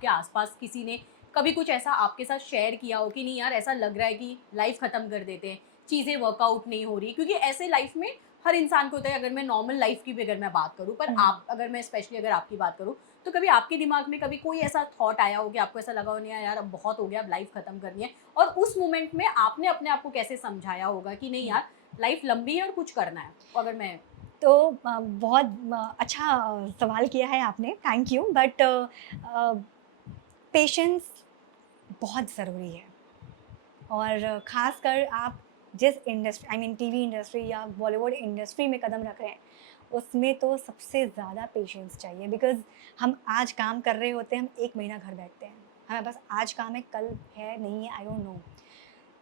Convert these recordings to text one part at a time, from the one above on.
के आसपास किसी ने कभी कुछ ऐसा आपके साथ शेयर किया हो कि नहीं यार ऐसा लग रहा है कि लाइफ खत्म कर देते हैं, चीज़ें वर्कआउट नहीं हो रही, क्योंकि ऐसे लाइफ में हर इंसान को होता है। अगर मैं नॉर्मल लाइफ की भी अगर मैं बात करूँ, पर हुँ। आप अगर मैं स्पेशली अगर आपकी बात करूँ, तो कभी आपके दिमाग में कभी कोई ऐसा थॉट आया हो कि आपको ऐसा लगा हो नहीं यार अब बहुत हो गया, अब लाइफ खत्म करनी है, और उस मोमेंट में आपने अपने आप को कैसे समझाया होगा कि नहीं हुँ। यार लाइफ लंबी है और कुछ करना है? अगर मैं तो बहुत अच्छा सवाल किया है आपने, थैंक यू। बट पेशेंस बहुत ज़रूरी है और ख़ासकर आप जिस industry I mean TV industry या बॉलीवुड इंडस्ट्री में कदम रख रहे हैं, उसमें तो सबसे ज़्यादा पेशेंस चाहिए बिकॉज़ हम आज काम कर रहे होते हैं, हम 1 महीना घर बैठते हैं। हमें बस आज काम है, कल है, नहीं है, आई डोंट नो।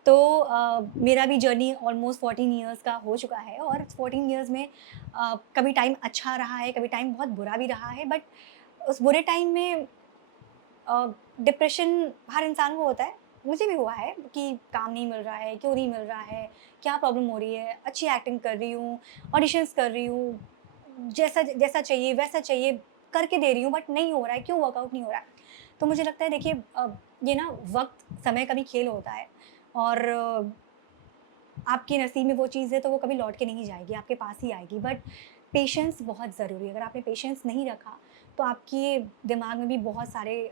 तो मेरा भी जर्नी ऑलमोस्ट 14 इयर्स का हो चुका है और 14 इयर्स में कभी टाइम अच्छा रहा है, कभी टाइम बहुत बुरा भी रहा है। बट उस बुरे टाइम में डिप्रेशन हर इंसान को होता है, मुझे भी हुआ है कि काम नहीं मिल रहा है, क्यों नहीं मिल रहा है, क्या प्रॉब्लम हो रही है, अच्छी एक्टिंग कर रही हूँ, ऑडिशंस कर रही हूँ, जैसा जैसा चाहिए वैसा चाहिए, करके दे रही हूँ बट नहीं हो रहा है, क्यों वर्कआउट नहीं हो रहा है। तो मुझे लगता है देखिए ये ना वक़्त समय का भी खेल होता है और आपके नसीब में वो चीज़ है तो वो कभी लौट के नहीं जाएगी, आपके पास ही आएगी। बट पेशेंस बहुत ज़रूरी है, अगर आपने पेशेंस नहीं रखा, तो आपके दिमाग में भी बहुत सारे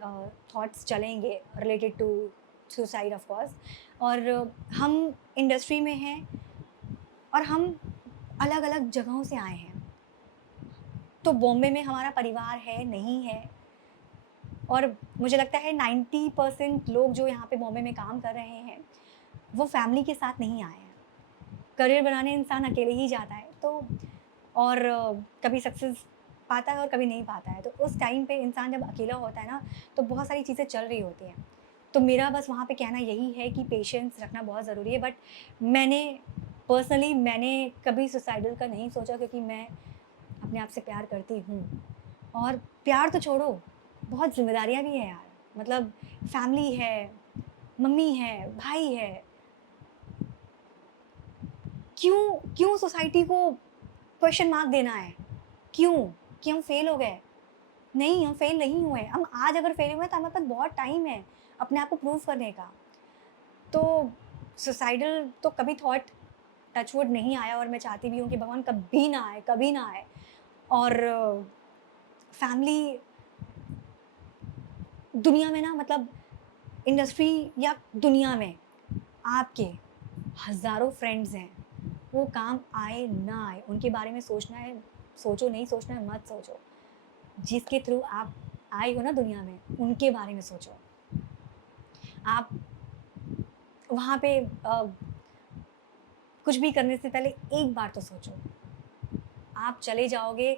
थॉट्स चलेंगे related to suicide of course. और हम इंडस्ट्री में हैं और हम अलग-अलग जगहों से आए हैं। तो बॉम्बे में हमारा परिवार है, नहीं है और मुझे लगता है 90% लोग जो यहाँ पे बॉम्बे में काम कर रहे हैं, वो फैमिली के साथ नहीं आए हैं। करियर बनाने इंसान अकेले ही जाता है तो और कभी सक्सेस पाता है और कभी नहीं पाता है। तो उस टाइम पे इंसान जब अकेला होता है ना, तो बहुत सारी चीज़ें चल रही होती हैं। तो मेरा बस वहाँ पे कहना यही है कि पेशेंस रखना बहुत ज़रूरी है। बट मैंने पर्सनली मैंने कभी सुसाइडल का नहीं सोचा क्योंकि मैं अपने आप से प्यार करती हूँ। और प्यार तो छोड़ो, बहुत ज़िम्मेदारियाँ भी हैं यार। मतलब फैमिली है, मम्मी है, भाई है। क्यों क्यों सोसाइटी को क्वेश्चन मार्क देना है? क्यों? कि हम फेल हो गए? नहीं, हम फेल नहीं हुए। हम आज अगर फेल हुए हैं तो हमारे पास बहुत टाइम है अपने आप को प्रूव करने का। तो सुसाइडल तो कभी थॉट टच वुड नहीं आया और मैं चाहती भी हूँ कि भगवान कभी ना आए, कभी ना आए। और फैमिली दुनिया में ना मतलब इंडस्ट्री या दुनिया में आपके हज़ारों फ्रेंड्स हैं। वो काम आए ना आए, उनके बारे में सोचना है, सोचो, नहीं सोचना है मत सोचो। जिसके थ्रू आप आए हो ना दुनिया में, उनके बारे में सोचो। आप वहाँ पे कुछ भी करने से पहले एक बार तो सोचो। आप चले जाओगे,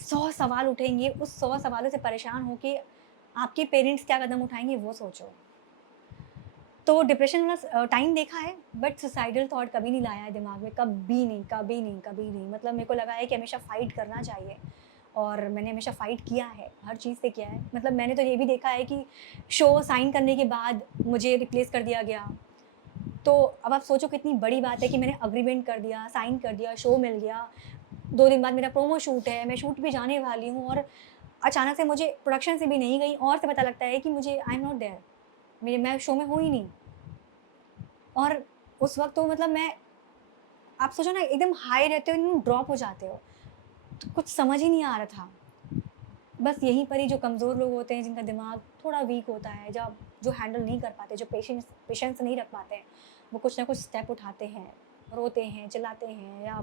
100 सवाल उठेंगे, उस 100 सवालों से परेशान होके आपके पेरेंट्स क्या कदम उठाएँगे वो सोचो। तो डिप्रेशन वाला टाइम देखा है बट सुसाइडल थॉट कभी नहीं लाया है दिमाग में, कभी नहीं, कभी नहीं, कभी नहीं। मतलब मेरे को लगा है कि हमेशा फाइट करना चाहिए और मैंने हमेशा फाइट किया है, हर चीज़ से किया है। मतलब मैंने तो ये भी देखा है कि शो साइन करने के बाद मुझे रिप्लेस कर दिया गया। तो अब आप सोचो कितनी बड़ी बात है कि मैंने एग्रीमेंट कर दिया, साइन कर दिया, शो मिल गया। 2 दिन बाद मेरा प्रोमो शूट है, मैं शूट पे जाने वाली हूँ और अचानक से मुझे प्रोडक्शन से भी नहीं, कहीं और से पता लगता है कि मुझे आई एम नॉट देयर। मैं शो में हूँ ही नहीं। और उस वक़्त तो मतलब मैं आप सोचो ना एकदम हाई रहते हो, एकदम ड्रॉप हो जाते हो, तो कुछ समझ ही नहीं आ रहा था। बस यहीं पर ही जो कमज़ोर लोग होते हैं, जिनका दिमाग थोड़ा वीक होता है, जब जो हैंडल नहीं कर पाते, जो पेशेंस नहीं रख पाते हैं, वो कुछ ना कुछ स्टेप उठाते हैं, रोते हैं, चिल्लाते हैं या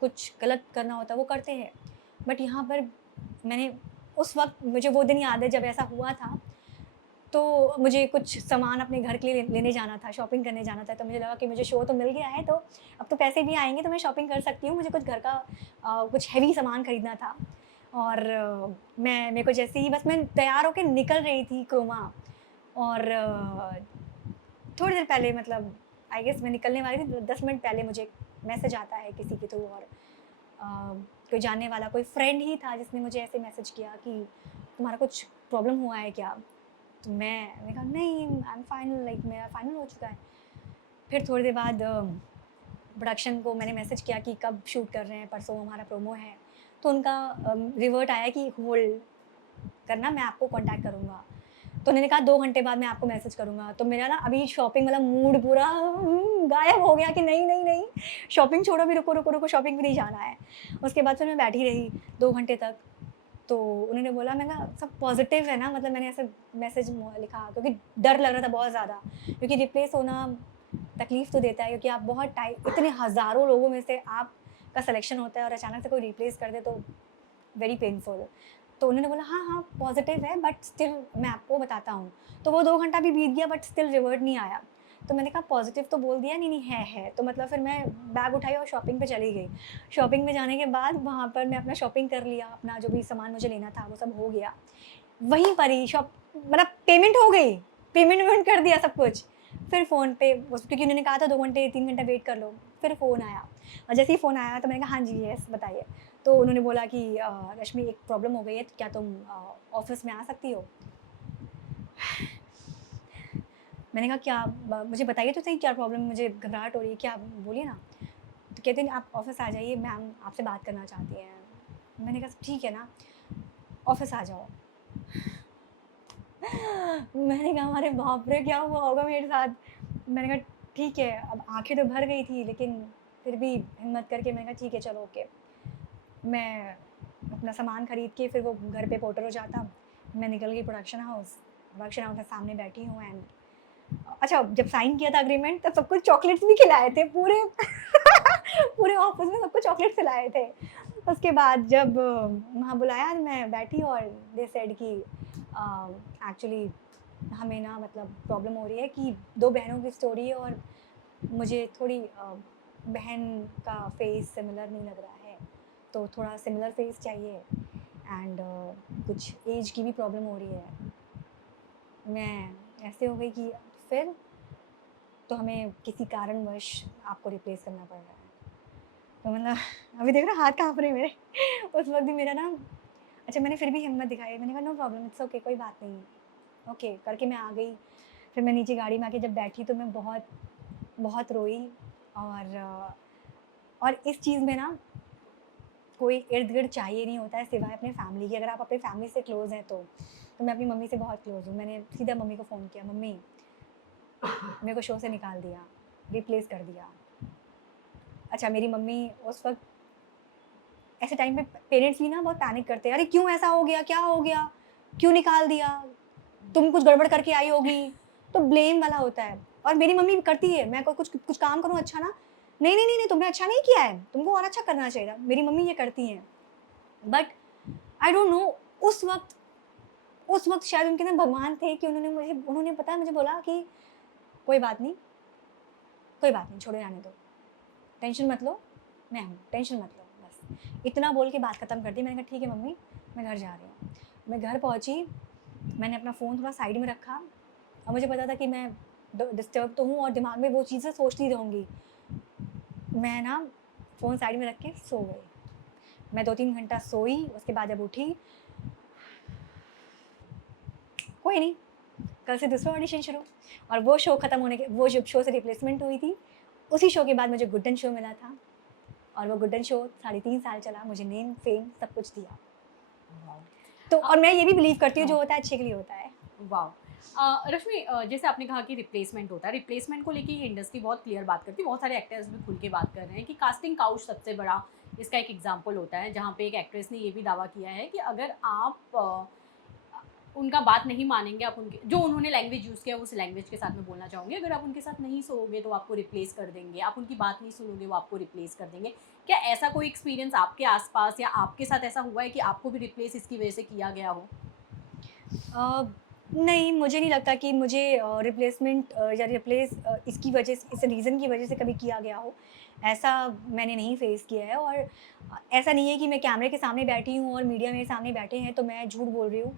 कुछ गलत करना होता है, वो करते हैं। बट यहाँ पर मैंने उस वक़्त मुझे वो दिन याद है जब ऐसा हुआ था तो मुझे कुछ सामान अपने घर के लिए लेने जाना था, शॉपिंग करने जाना था, तो मुझे लगा कि मुझे शो तो मिल गया है, तो अब तो पैसे भी आएँगे, तो मैं शॉपिंग कर सकती हूँ। मुझे कुछ घर का कुछ हेवी सामान खरीदना था और मेरे को जैसे ही बस मैं तैयार होके निकल रही थी क्रोमा और थोड़ी देर पहले मतलब आई गेस मैं निकलने वाली थी, 10 मिनट पहले मुझे मैसेज आता है किसी के थ्रू और कोई जानने वाला, कोई फ्रेंड ही था जिसने मुझे ऐसे मैसेज किया कि, "तुम्हारा कुछ प्रॉब्लम हुआ है क्या?" तो मैंने कहा नहीं आई एम फाइन लाइक मेरा फाइनल हो चुका है। फिर थोड़ी देर बाद प्रोडक्शन को मैंने मैसेज किया कि कब शूट कर रहे हैं, परसों हमारा प्रोमो है। तो उनका रिवर्ट आया कि होल्ड करना मैं आपको कॉन्टैक्ट करूँगा। तो उन्होंने कहा 2 घंटे बाद मैं आपको मैसेज करूँगा। तो मेरा ना अभी शॉपिंग वाला मूड पूरा गायब हो गया कि नहीं, नहीं, नहीं, शॉपिंग छोड़ो, अभी रुको, रुको, रुको, शॉपिंग पे नहीं जाना है। उसके बाद फिर मैं बैठी रही 2 घंटे तक। तो उन्होंने बोला, मैं कहा सब पॉज़िटिव है ना? मतलब मैंने ऐसे मैसेज लिखा क्योंकि डर लग रहा था बहुत ज़्यादा, क्योंकि रिप्लेस होना तकलीफ़ तो देता है, क्योंकि आप बहुत इतने हज़ारों लोगों में से आपका सिलेक्शन होता है और अचानक से कोई रिप्लेस कर दे तो वेरी पेनफुल। तो उन्होंने बोला हाँ, हाँ, पॉज़िटिव है बट स्टिल मैं आपको बताता हूँ। तो वो 2 घंटा भी बीत गया बट स्टिल रिवर्ट नहीं आया। तो मैंने कहा पॉज़िटिव तो बोल दिया, नहीं, नहीं है। तो मतलब फिर मैं बैग उठाई और शॉपिंग पे चली गई। शॉपिंग में जाने के बाद वहाँ पर मैं अपना शॉपिंग कर लिया, अपना जो भी सामान मुझे लेना था वो सब हो गया। वहीं पर ही मतलब पेमेंट हो गई, पेमेंट कर दिया सब कुछ। फिर फ़ोन पे क्योंकि उन्होंने कहा था 2 घंटे 3 घंटा वेट कर लो। फिर फ़ोन आया और जैसे ही फ़ोन आया तो मैंने कहा हाँ जी, येस बताइए। तो उन्होंने बोला कि रश्मि एक प्रॉब्लम हो गई है, तो क्या तुम ऑफ़िस में आ सकती हो? मैंने कहा क्या मुझे बताइए तो सही क्या प्रॉब्लम है, मुझे घबराहट हो रही है, क्या बोलिए ना। तो कहते हैं आप ऑफ़िस आ जाइए, मैम आपसे बात करना चाहती हैं। मैंने कहा ठीक है ना, ऑफ़िस आ जाओ। मैंने कहा अरे बाप रे! क्या हुआ होगा मेरे साथ? मैंने कहा ठीक है, अब आँखें तो भर गई थी लेकिन फिर भी हिम्मत करके मैंने कहा ठीक है चलो ओके। मैं अपना सामान खरीद के फिर वो घर पे पोर्टर हो जाता। मैं निकल गई प्रोडक्शन हाउस के सामने बैठी हूँ एंड अच्छा जब साइन किया था एग्रीमेंट तब सबको चॉकलेट्स भी खिलाए थे पूरे पूरे ऑफिस में सबको चॉकलेट खिलाए थे। उसके बाद जब वहाँ बुलाया मैं बैठी और दे सेड कि एक्चुअली हमें ना मतलब प्रॉब्लम हो रही है कि 2 बहनों की स्टोरी है और मुझे थोड़ी बहन का फेस सिमिलर नहीं लग रहा है, तो थोड़ा सिमिलर फेस चाहिए एंड कुछ एज की भी प्रॉब्लम हो रही है। मैं ऐसे हो गई कि फिर तो हमें किसी कारणवश आपको रिप्लेस करना पड़ रहा है। तो मतलब अभी देख रहा हाथ काँप रहे हैं मेरे। उस वक़्त भी मेरा ना अच्छा मैंने फिर भी हिम्मत दिखाई, मैंने कहा नो प्रॉब्लम इट्स ओके कोई बात नहीं। ओके करके मैं आ गई। फिर मैं नीचे गाड़ी में आके जब बैठी तो मैं बहुत बहुत रोई और इस चीज़ में ना कोई इर्द-गिर्द चाहिए नहीं होता है सिवाय अपने फैमिली के। अगर आप अपनी फैमिली से क्लोज़ हैं तो मैं अपनी मम्मी से बहुत क्लोज़ हूँ। मैंने सीधा मम्मी को फ़ोन किया, मम्मी मेरे को शो से निकाल दिया, रिप्लेस कर दिया। अच्छा मेरी मम्मी उस वक़्त ऐसे टाइम पे पेरेंट्स भी ना बहुत पैनिक करते हैं, अरे क्यों ऐसा हो गया? क्या हो गया? क्यों निकाल दिया? तुम कुछ गड़बड़ करके आई होगी। तो ब्लेम वाला होता है और मेरी मम्मी भी करती है, मैं कोई कुछ कुछ काम करूँ अच्छा ना, नहीं, नहीं, नहीं, नहीं तुमने अच्छा नहीं किया है, तुमको और अच्छा करना चाहिए था। मेरी मम्मी ये करती हैं। बट आई डोंट नो उस वक़्त शायद उनके अंदर भगवान थे कि उन्होंने पता है मुझे बोला कि कोई बात नहीं, कोई बात नहीं, छोड़ो रहने दो। टेंशन मत लो, मैं हूँ, टेंशन मत लो बस। इतना बोल के बात खत्म कर दी। मैंने कहा ठीक है मम्मी, मैं घर जा रही हूँ। मैं घर पहुँची, मैंने अपना फ़ोन थोड़ा साइड में रखा और मुझे पता था कि मैं डिस्टर्ब तो हूँ और दिमाग में वो चीज़ें सोचती रहूँगी। मैं ना फ़ोन साइड में रख के सो गई। मैं 2-3 घंटा सोई, उसके बाद जब उठी, कोई नहीं, कल से दूसरा ऑडिशन शुरू और वो शो खत्म होने के वो जब शो से रिप्लेसमेंट हुई थी, उसी शो के बाद मुझे गुड्डन शो मिला था और वो गुड्डन शो 3.5 साल चला, मुझे नेम, फेम सब कुछ दिया। तो और मैं ये भी बिलीव करती हूँ जो होता है अच्छे के लिए होता है। वाह! रश्मि, जैसे आपने कहा कि रिप्लेसमेंट होता है, रिप्लेसमेंट को लेके ये इंडस्ट्री बहुत क्लियर बात करती है, बहुत सारे एक्टर्स भी खुल के बात कर रहे हैं कि कास्टिंग काउच सबसे बड़ा इसका एक एग्जाम्पल होता है, जहाँ पे एक एक्ट्रेस ने ये भी दावा किया है कि अगर आप उनका बात नहीं मानेंगे, आप उनके जो उन्होंने लैंग्वेज यूज़ किया उस लैंग्वेज के साथ मैं बोलना चाहूँगी, अगर आप उनके साथ नहीं सोओगे तो आपको रिप्लेस कर देंगे, आप उनकी बात नहीं सुनोगे वो आपको रिप्लेस कर देंगे। क्या ऐसा कोई एक्सपीरियंस आपके आसपास या आपके साथ ऐसा हुआ है कि आपको भी रिप्लेस इसकी वजह से किया गया हो? अ, नहीं, मुझे नहीं लगता कि मुझे रिप्लेसमेंट या रिप्लेस इसकी वजह से इस रीज़न की वजह से कभी किया गया हो। ऐसा मैंने नहीं फेस किया है और ऐसा नहीं है कि मैं कैमरे के सामने बैठी हूँ और मीडिया मेरे सामने बैठे हैं तो मैं झूठ बोल रही हूँ।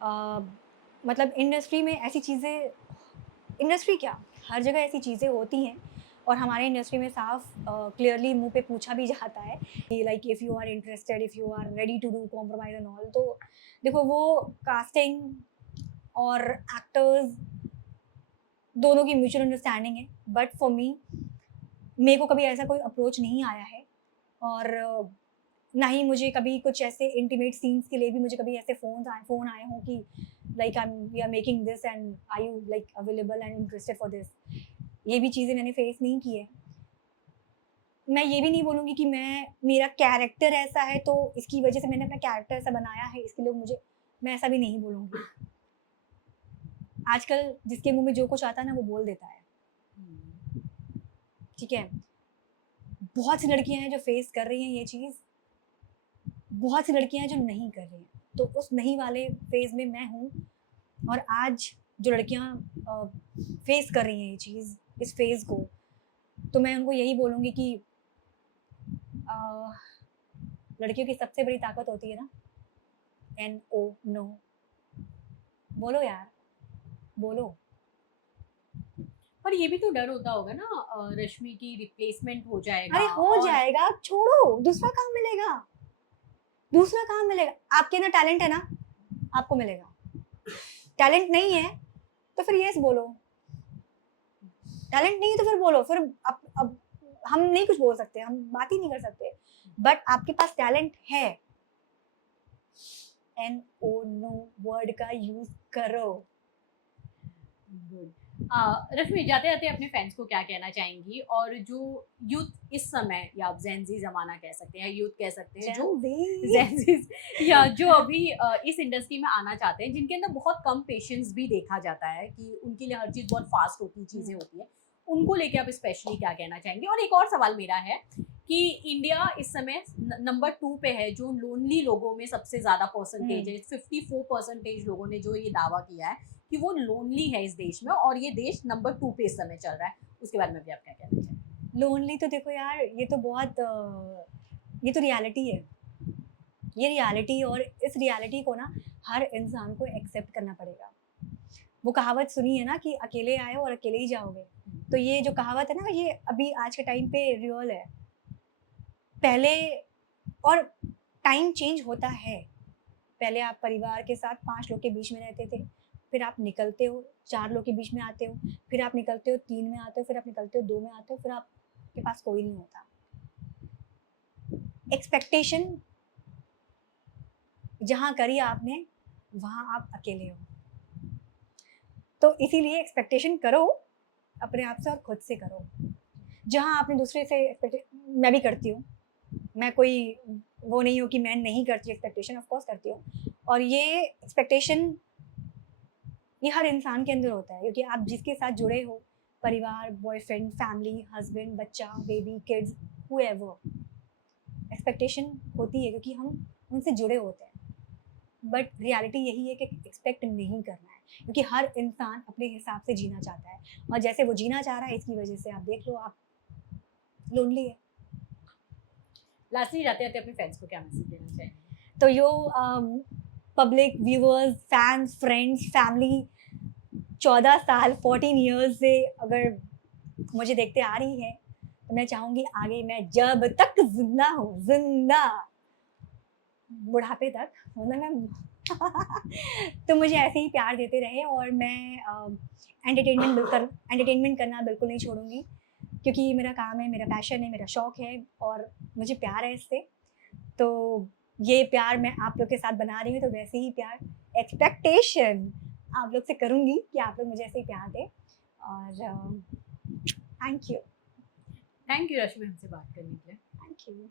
अ, मतलब इंडस्ट्री में ऐसी चीज़ें इंडस्ट्री क्या, हर जगह ऐसी चीज़ें होती हैं और हमारे इंडस्ट्री में साफ क्लियरली मुँह पे पूछा भी जाता है कि like if you are interested, if you are ready to do compromise and all. तो देखो वो कास्टिंग और एक्टर्स दोनों की म्यूचुअल अंडरस्टैंडिंग है। बट फॉर मी मेरे को कभी ऐसा कोई अप्रोच नहीं आया है और ना ही मुझे कभी कुछ ऐसे इंटीमेट सीन्स के लिए भी मुझे कभी ऐसे फ़ोन आए हों कि like we are making this and are you like available and interested for this. ये भी चीज़ें मैंने फेस नहीं की है। मैं ये भी नहीं बोलूँगी कि मेरा कैरेक्टर ऐसा है तो इसकी वजह से मैंने अपना कैरेक्टर ऐसा बनाया है इसके लोग मुझे, मैं ऐसा भी नहीं बोलूँगी। आजकल जिसके मुंह में जो कुछ आता है ना वो बोल देता है, ठीक है। बहुत सी लड़कियां हैं जो फेस कर रही हैं ये चीज़, बहुत सी लड़कियां हैं जो नहीं कर रही हैं। तो उस नहीं वाले फेज में मैं हूँ। और आज जो लड़कियां फेस कर रही हैं ये चीज़, इस फेज को, तो मैं उनको यही बोलूँगी कि लड़कियों की सबसे बड़ी ताकत होती है ना, NO, नो। बोलो यार, बोलो। पर ये भी तो डर होता होगा ना रश्मि की रिप्लेसमेंट हो जाएगा। अरे हो और जाएगा, छोड़ो, दूसरा काम मिलेगा, दूसरा काम मिलेगा। आपके ना टैलेंट है ना, आपको मिलेगा। टैलेंट नहीं है तो फिर यस बोलो, टैलेंट नहीं है तो फिर बोलो। फिर अब हम नहीं कुछ बोल सकते, हम बात ही नहीं कर सकते। बट आपके पास टैलेंट है, NO, नो वर्ड का यूज करो। रश्मि, जाते जाते अपने फैंस को क्या कहना चाहेंगी? और जो यूथ इस समय, या आप जेनजी जमाना कह सकते हैं, यूथ कह सकते हैं, जो जेनजीज या जो अभी इस इंडस्ट्री में आना चाहते हैं, जिनके अंदर बहुत कम पेशेंस भी देखा जाता है कि उनके लिए हर चीज़ बहुत फास्ट होती, चीज़ें होती है, उनको लेके आप स्पेशली क्या कहना चाहेंगे? और एक और सवाल मेरा है कि इंडिया इस समय नंबर 2 पे है जो लोनली लोगों में सबसे ज़्यादा परसेंटेज है। 54% लोगों ने जो ये दावा किया है कि वो लोनली है इस देश में, और ये देश नंबर 2 पे इस समय चल रहा है। उसके बारे में भी आप क्या कहना चाहेंगे? लोनली तो देखो यार, ये तो बहुत ये तो रियलिटी है, ये रियलिटी। और इस रियलिटी को ना हर इंसान को एक्सेप्ट करना पड़ेगा। वो कहावत सुनी है ना कि अकेले आए हो और अकेले ही जाओगे। तो ये जो कहावत है ना, ये अभी आज के टाइम पे रियल है। पहले, और टाइम चेंज होता है। पहले आप परिवार के साथ 5 लोग के बीच में रहते थे, फिर आप निकलते हो 4 लोग के बीच में आते हो, फिर आप निकलते हो 3 में आते हो, फिर आप निकलते हो 2 में आते हो, फिर आपके पास कोई नहीं होता। एक्सपेक्टेशन जहाँ करी आपने, वहाँ आप अकेले हो। तो इसीलिए एक्सपेक्टेशन करो अपने आप से और खुद से करो। जहाँ आपने दूसरे से मैं भी करती हूँ, मैं कोई वो नहीं हूँ कि मैं नहीं करती एक्सपेक्टेशन, ऑफ कोर्स करती हूँ। और ये एक्सपेक्टेशन ये हर इंसान के अंदर होता है, क्योंकि आप जिसके साथ जुड़े हो, परिवार, बॉयफ्रेंड, फैमिली, हस्बैंड, बच्चा, बेबी, किड्स, हूएवर, एक्सपेक्टेशन होती है क्योंकि हम उनसे जुड़े होते हैं। बट रियलिटी यही है कि एक्सपेक्ट नहीं करना है, क्योंकि हर इंसान अपने हिसाब से जीना चाहता है, और जैसे वो जीना चाह रहा है इसकी वजह से आप देख लो, आप लोनली है। लास्टली जाते जाते अपने फैंस को क्या मैसेज देना चाहेंगे? तो yo public, viewers, fans, friends, family, 14 साल 14 ईयर्स से अगर मुझे देखते आ रही है, तो मैं चाहूँगी आगे मैं जब तक जिंदा हूँ, जिंदा बुढ़ापे तक, मतलब मैं तो मुझे ऐसे ही प्यार देते रहे। और मैं एंटरटेनमेंट करना बिल्कुल नहीं छोड़ूंगी, क्योंकि ये मेरा काम है, मेरा पैशन है, मेरा शौक है, और मुझे प्यार है इससे। तो ये प्यार मैं आप लोग के साथ बना रही हूँ, तो वैसे ही प्यार, एक्सपेक्टेशन आप लोग से करूँगी कि आप लोग मुझे ऐसे ही प्यार दें। और थैंक यू थैंक यू रश्मि, हमसे बात करने के लिए। Thank you.